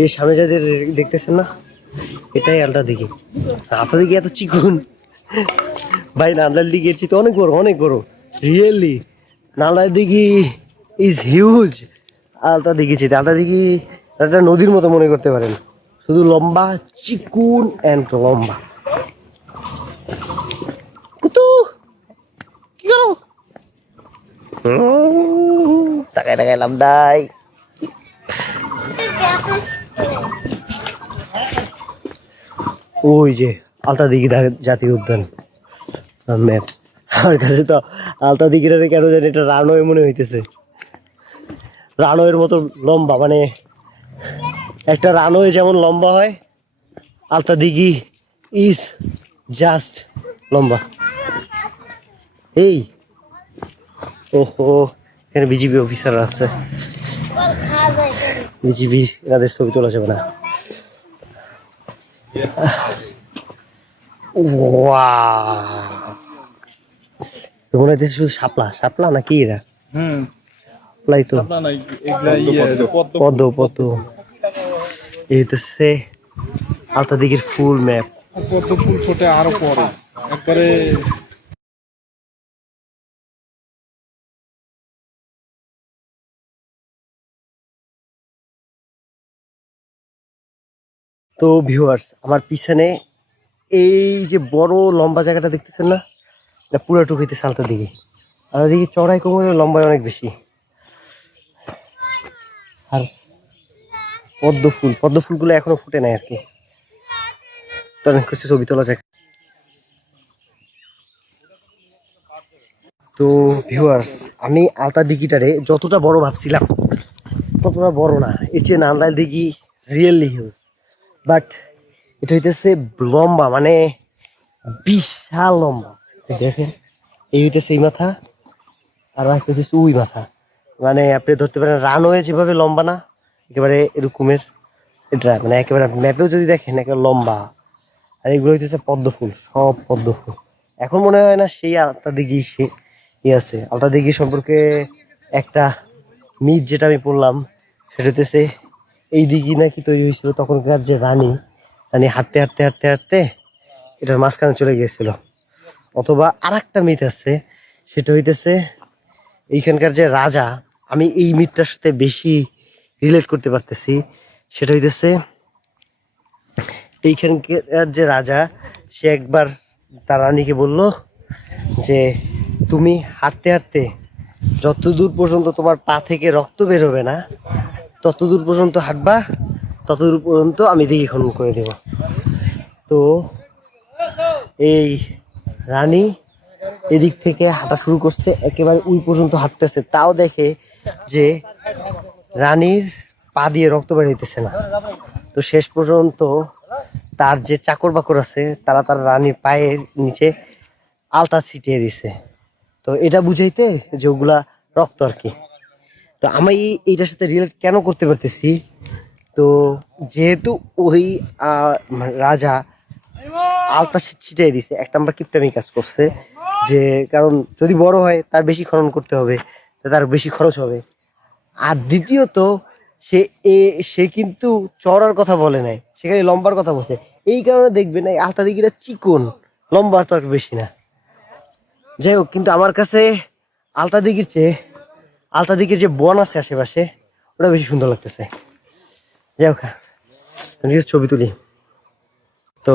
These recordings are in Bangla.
এই সামনে যাদের দেখতেছেন না, এটাই আলটা দিঘি। আলটা দিঘি এত চিকুন। ভাই নান্দার দিঘি এর চেয়ে অনেক বড় অনেক বড়। রিয়েলি নান্দার দিঘি ইজ হিউজ আলতা দিঘি চেয়ে। আলতা দিঘি একটা নদীর মতো মনে করতে পারেন। শুধু লম্বা, চিকুন অ্যান্ড লম্বা। কুতু! কি করো? তাকায় তাকায় লামডাই ওই যে, আলতা দিঘি জাতীয় উদ্যান। ম্যাপ। আমার কাছে তো আলতা দিঘিটারে কেন জানি এটা রানওয়ে মনে হইতেছে। রানওয়ের মতো লম্বা মানে একটা রানওয়ে যেমন লম্বা হয়, আলতা দিঘি ইজ জাস্ট লম্বা। এই, ওহো, এখানে বিজিবি অফিসার আছে। বিজিবি এনাদের ছবি তোলা যাবে না। মনে হইতেছে শুধু শাপলা। শাপলা না কি এরা শাপলাই তো। ইয়ে পদ্ম এই হইতেছে আলতা দিঘির ফুল ম্যাপ। পদ্ম ফুল ফোটে আরও পরে। একবারে তো ভিউয়ার্স আমার পিছনে এই যে বড় লম্বা জায়গাটা দেখতেছেন না? এটা পুরোটুকু হইতেছে আলতা দিঘি আর দিঘি চড়াই কোমরে লম্বায় অনেক বেশি। আর পদ্ম ফুল, পদ্ম ফুলগুলো এখনও ফুটে নাই আর কি তো অনেক কিছু ছবি তোলা যায় তো ভিউয়ার্স আমি আলতা দিঘিটারে যতটা বড় ভাবছিলাম, ততটা বড় না। এর চেয়ে Nandail Dighi really huge but এটা হইতেছে লম্বা মানে বিশাল লম্বা। দেখেন, এই হইতেছে এই মাথা, আর হইতেছে উই মাথা। মানে আপনি ধরতে পারেন রানওয়ে যেভাবে লম্বা না, একেবারে এরকমের এটা মানে একেবারে ম্যাপেও যদি দেখেন, একেবারে লম্বা। আর এগুলো হইতেছে পদ্ম ফুল সব পদ্ম ফুল এখন মনে হয় না সেই আলতা দিঘি সে ই আছে। আলতা দিঘি সম্পর্কে একটা মিথ যেটা আমি পড়লাম, সেটা হইতেছে এই দিঘি নাকি তৈরি হয়েছিল, তখনকার যে রানী রানী হাঁটতে হাঁটতে হাঁটতে হাঁটতে এটার মাঝখানে চলে গিয়েছিল। অথবা আর একটা মিথ আছে, সেটা হইতেছে এইখানকার যে রাজা, আমি এই মিথটার সাথে বেশি রিলেট করতে পারতেছি, সেটা হইতেছে এইখানকার যে রাজা, সে একবার তার রানীকে বলল যে, তুমি হাঁটতে হাঁটতে যত দূর পর্যন্ত তোমার পা থেকে রক্ত বেরোবে না তত দূর পর্যন্ত হাঁটবা, ততদূর পর্যন্ত আমি দিঘি খনন করে দেব। তো এই রানী এদিক থেকে হাঁটা শুরু করছে, একেবারে উই পর্যন্ত হাঁটতেছে। তাও দেখে যে রানীর পা দিয়ে রক্ত বের হইতেছে না। তো শেষ পর্যন্ত তার যে চাকর বাকর আছে, তারা তার রানীর পায়ের নিচে আলতা ছিটিয়ে দিছে। তো এটা বুঝাইতে যে ওগুলা রক্ত আর কি। তো আমি এইটার সাথে রিলেট কেন করতে পারতেছি? তো যেহেতু ওই মানে রাজা আলতা ছি- ছিটিয়ে দিছে, এক নাম্বার কিপটামি কাজ করছে, যে কারণ যদি বড় হয় তার বেশি খনন করতে হবে তার বেশি খরচ হবে। আর দ্বিতীয়ত, সে, এ, সে কিন্তু চড়ার কথা বলে নাই সেখানে লম্বার কথা বলছে। এই কারণে দেখবেন এই আলতা দিঘিটা চিকন লম্বা তো আর বেশি না। যাই হোক, কিন্তু আমার কাছে আলতা দিঘির চেয়ে আলতা দিঘির যে বন আছে আশেপাশে, ওটা বেশি সুন্দর লাগতেছে। যাই হোক ছবি তুলি। তো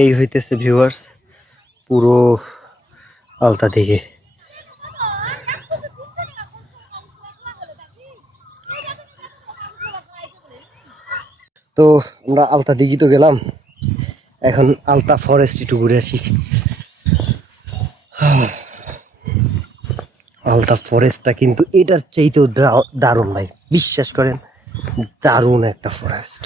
এই হইতেছে ভিউয়ার্স পুরো আলতা দিকে। তো আমরা আলতা দিঘি তো গেলাম। এখন আলতা ফরেস্ট একটু ঘুরে আসি। আলতা ফরেস্টটা কিন্তু এটার চাইতেও দারুণ ভাই। বিশ্বাস করেন, দারুণ একটা ফরেস্ট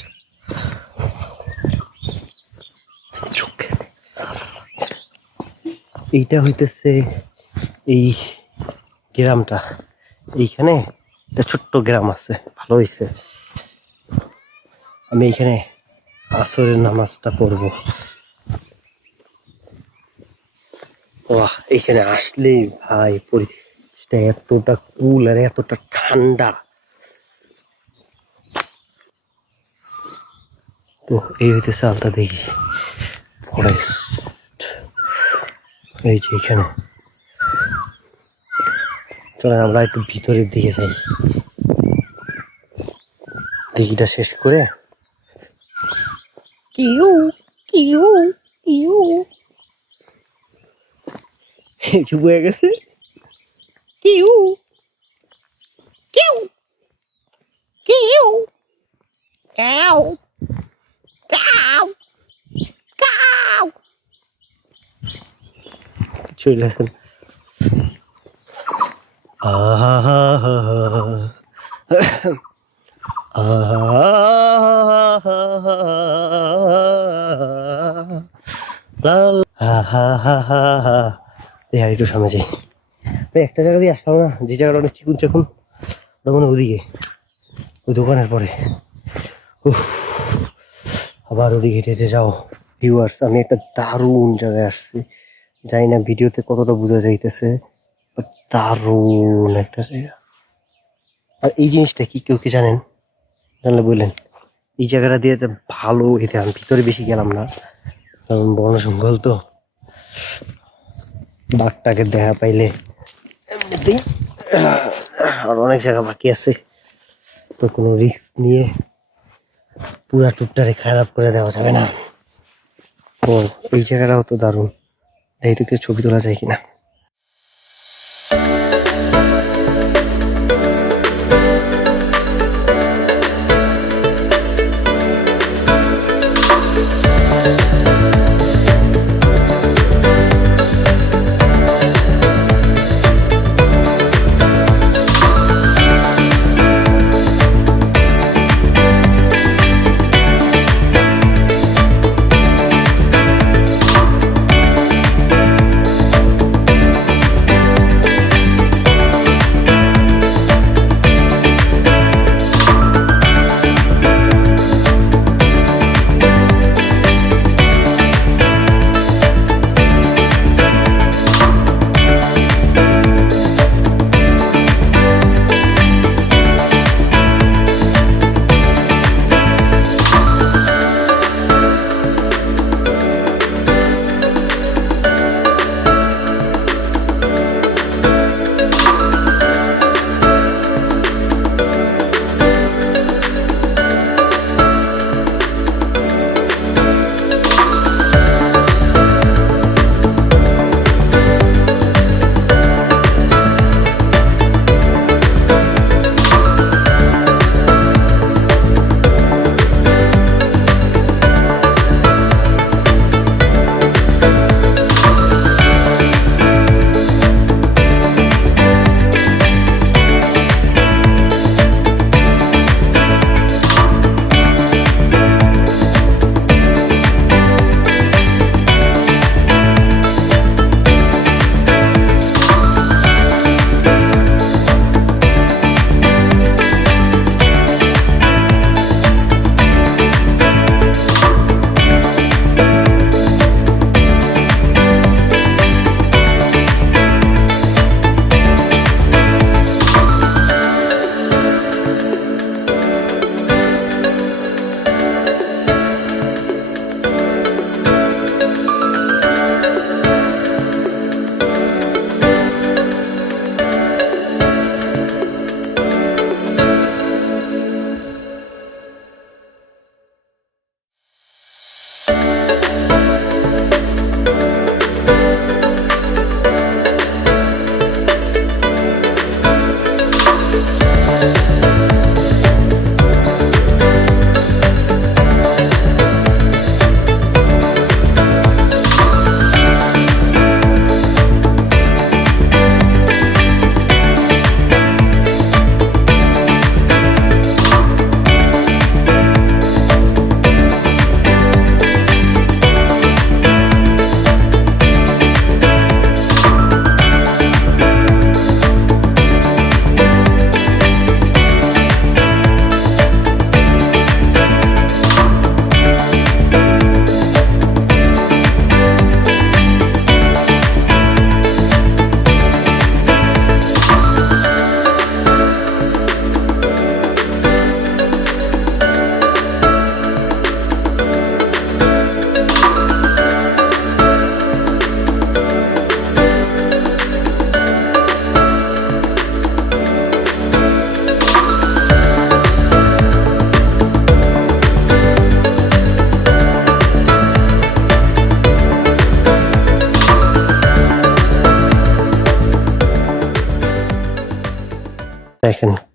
এইটা হইতেছে এই গ্রামটা। এইখানে একটা ছোট্ট গ্রাম আছে, ভালো হয়েছে আমি এইখানে আসরের নামাজটা পড়ব। বাহ এখানে আসলেই ভাই পরিবেশটা এতটা কুল আর এতটা ঠান্ডা। তো এই হইতে চালটা দেখি। ফরেস্ট এই যে এখানে। চলেন আমরা একটু ভিতরের দিকে যাই। দিঘিটা শেষ করে। কিউ কিউ কিউ। হয়ে গেছে? কিউ কিউ কিউ কাউ কাউ কাউ চলে আসেন দেখি একটু সামনে যাই একটা জায়গা দিয়ে আসলাম না? যে জায়গাটা অনেক চিকুন চাকুন। ওটা মনে ওদিকে। ওই দোকানের পরে। আবার ওদিকে হেঁটে হেঁটে যাও। ভিউয়ার্স আমি একটা দারুণ জায়গায় আসছি। জানি না ভিডিওতে কতটা বোঝা যাইতেছে দারুণ একটা জায়গা। আর এই জিনিসটা কি, কেউ কি জানেন? জানলে বললেন। এই জায়গাটা দিয়ে তো ভালো এতে আমি ভিতরে বেশি গেলাম না। কারণ বন জঙ্গল তো। বাঘটাকে দেখা পাইলে এমনিতেই। আর অনেক জায়গা বাকি আছে। তো কোনো রিস্ক নিয়ে পুরা টুকটারে খারাপ করে দেওয়া যাবে না। ও, এই জায়গাটাও তো দারুণ। এই থেকে ছবি তোলা যায় কিনা।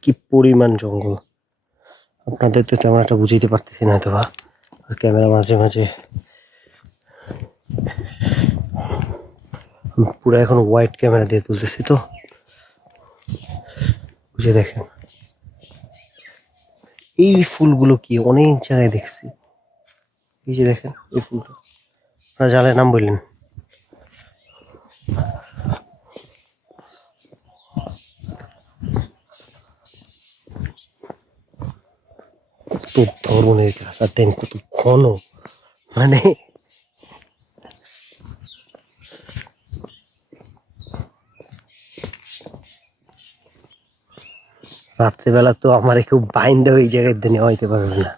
কি পরিমাণ জঙ্গল। আপনাদের তো তেমন একটা বুঝাইতে পারতেছি না হয়তো বা ক্যামেরা মাঝে মাঝে পুরো এখন হোয়াইট ক্যামেরা দিয়ে তুলতেছি তো। বুঝে দেখেন। এই ফুলগুলো কি অনেক জায়গায় দেখছি। এই যে দেখেন, এই ফুলটা। আপনারা জালের নাম বললেন। ধরনের গাছ আর দেন কত ঘন মানে রাত্রেবেলা তো আমার কেউ বাইন্দা ওই জায়গায় দিনে হইতে পারবে না।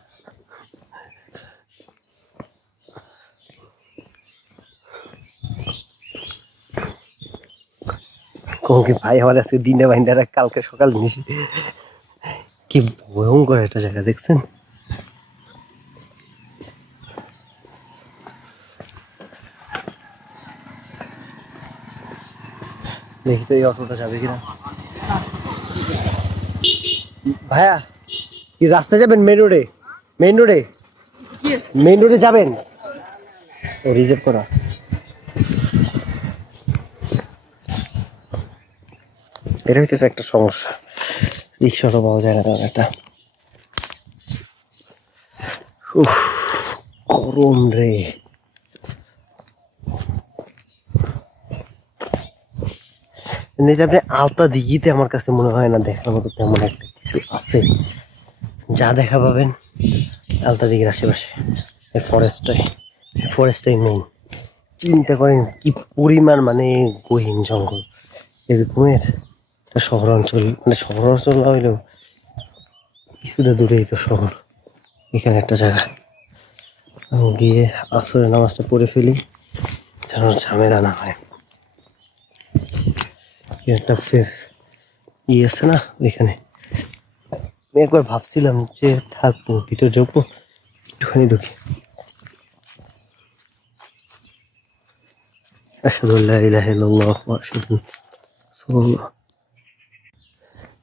ভাই আমার আজকে দিনে বাইন্দা রাখ, কালকে সকাল নিশি কি ভয়ঙ্কর একটা জায়গা দেখছেন? দেখি তো এই অটোটা যাবে কিনা। ভাইয়া, কি রাস্তায় যাবেন মেন রোডে মেন রোডে মেন রোডে যাবেন? ও রিজার্ভ করা। এটা হইতেছে একটা সমস্যা। রিক্সাটা পাওয়া যায় না তেমন একটা। উফ, গরম রে। এমনিতে আপনি আলতা দিঘিতে আমার কাছে মনে হয় না দেখার মতো তেমন একটা কিছু আছে। যা দেখা পাবেন আলতা দিঘির আশেপাশে। এই ফরেস্টটাই ফরেস্টটাই মেইন চিন্তা করেন কি পরিমাণ মানে গহীন জঙ্গল। এরকমের একটা শহর অঞ্চল মানে শহর অঞ্চল না হইলেও কিছুটা দূরেই তো শহর। এখানে একটা জায়গা। গিয়ে আসরে নামাজটা পড়ে ফেলি, যেন ঝামেলা না হয়। একটা আছে না ওইখানে। আমি একবার ভাবছিলাম যে থাকব ভিতরে যাব একটুখানি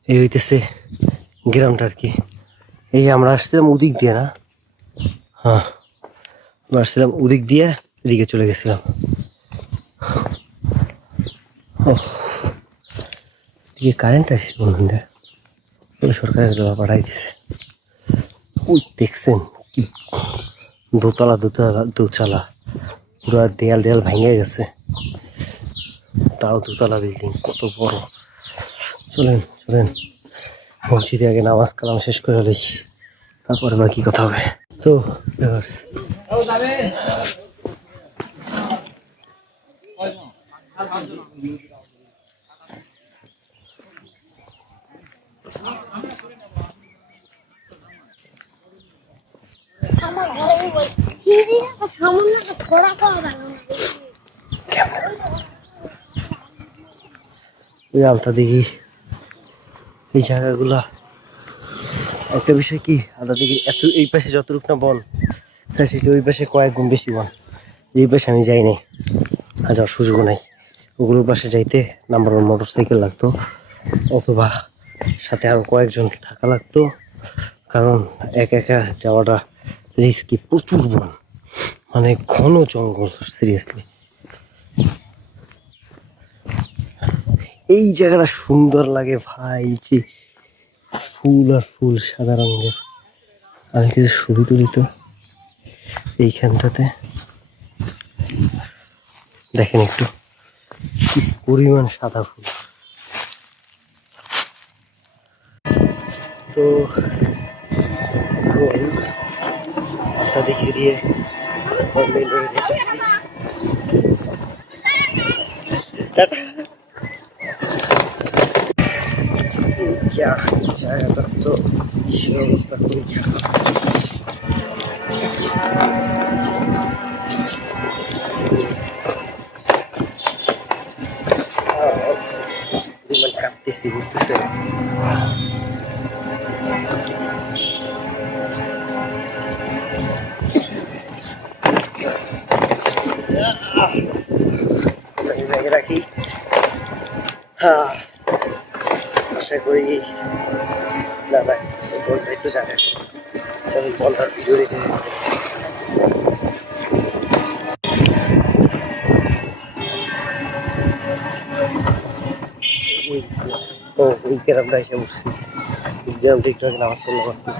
এই হইতেছে গ্রামটা আর কি। এই আমরা আসছিলাম উদিক দিয়ে না? হ্যাঁ আমরা আসছিলাম উদিক দিয়ে এদিকে চলে গেছিলাম। ওহ, এদিকে কারেন্ট আসছে বন্ধুদের সরকার এগুলো পাঠাই দিছে। ওই দেখছেন কি দোতলা দোতলা দোচালা পুরো দেয়াল দেয়াল ভেঙে গেছে। তাও দোতলা বিল্ডিং কত বড়। চলেন চলেন। মসজিদে আগে নামাজ কালাম শেষ করে ফেলেছি। তারপরে বাকি কথা হবে। তো আলতা দিঘি। এই জায়গাগুলা। একটা বিষয় কি, আলতা দিঘি এত, এই পাশে যতটুক না বন সেটা ওই পাশে কয়েক গুণ বেশি বন। যে পাশে আমি যাই নাই আর যাওয়ার সুযোগ নাই। ওগুলোর পাশে যাইতে নাম্বার ওয়ান মোটর সাইকেল লাগতো, অথবা সাথে আরও কয়েকজন থাকা লাগতো, কারণ একা একা যাওয়াটা রিস্কি প্রচুর বন। মানে ঘন জঙ্গল সিরিয়াসলি এই জায়গাটা সুন্দর লাগে ভাই, যে ফুল আর ফুল সাদা রঙের। আমি কিছু ছবি তুলি তো এইখানটাতে। দেখেন একটু, কি পরিমাণ সাদা ফুল। তো দেখিয়ে দিয়ে মেন রোডে যেতেছি টাটা क्या জায়গাটা তো সে ওই গ্রামটা এসে উঠছি গ্রামটা একটু আগে নামাজ পড়লাম আর কি।